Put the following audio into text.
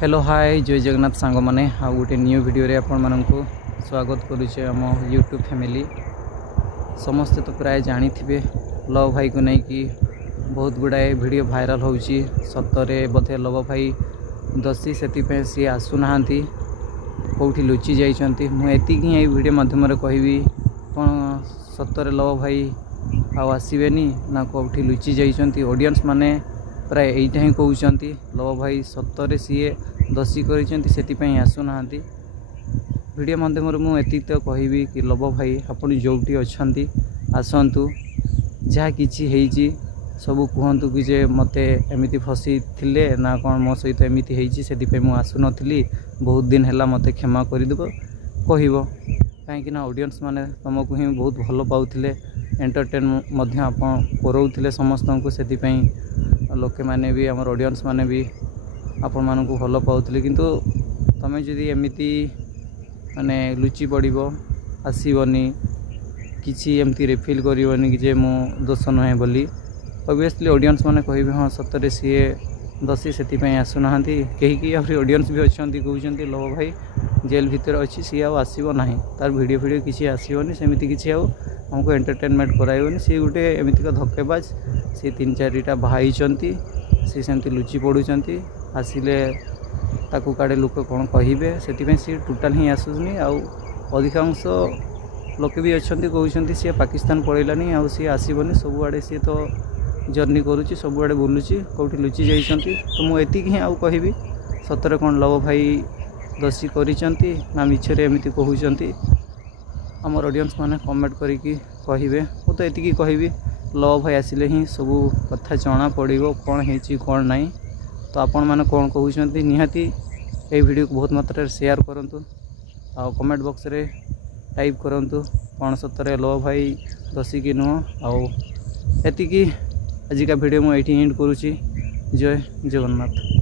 Hello hi जय जगन्नाथ सांग मैंने आ गोटे न्यू वीडियो रे आपण माननकु स्वागत करुचे आम यूट्यूब फैमिली। समस्ते तो प्राय जानी थे लव भाई को नहीं कि बहुत गुड़ाए वीडियो वायरल होउची। सतरे बोधे लव भाई दसी से सी आसुना कौटी लुचि जाइछंती। मुझे ही वीडियो माध्यम कहबी कौन सतरे लव भाई आसबेनी ना कौटी लुचि जाइछंती। ऑडियंस माने प्राय यहीटा ही कहते लव भाई सतरे सीए दसी कर आसुना। वीडियो माध्यम मुझे तो कहबी कि लव भाई आपड़ जोटी अच्छा आसतु जहाँ कि सबू कहतु कि जे मते एमती फसी थिले ना कौन मो सहित एमती होती मुझे आसुन बहुत दिन है मते क्षमा करदेव कह कहीं ऑडियंस माने तुमको ही बहुत भल पाते एंटरटेन करोले समस्त को से लोके माने भी आम ऑडियंस माने भी आपण मानक भल पाते किंतु तमें जदि एमती माने लुचि पड़ब आसबनी किसी एमती रिफिल करनी कि जे मो दोष नुहे बोली ऑब्वियसली ऑडियंस माने कहे हाँ सतरे सीए दसी से आसुना कहीं ऑडियंस भी अच्छा कहते लव भाई जेल भितर अच्छी सी आसब ना तार वीडियो वीडियो किसी आसबनी सेमती किसी आमको एंटरटेनमेंट कराइबनी। सी गोटे एमती धक्केबाज सी 3-4टा भाई सी सेमती लुचि पड़ुंट आसिले ताकू काड़े लोक कौन कहे से सी टोटाल ही आसुनी। अधिकांश लोके भी अच्छा कहते सी पाकिस्तान पलैलानी आ सी आसबनी सबुआड़े सी तो जर्नी करुच्ची सबुआड़े बुलूची कौटी लुचि जाइछंती। तो मुझे ही आउ कहबी सतरे कौन लव भाई दसी करिसेंती ना मिछरे एमती कहउचंती। आमर ऑडियंस माने कमेंट करके कहे मु तो ये कहबी लव भाई आसिले ही सबू कथा जना पड़ो कौन है कौन नहीं। तो आपण मैंने कौन कहते निहाती ये वीडियो को बहुत मात्रा शेयर करूँ आ कमेंट बॉक्स रे टाइप करूँ कौन सतरे लव भाई दसी कि नुह आती आजिका वीडियो मुझे एंड करुच्ची। जय जगन्नाथ।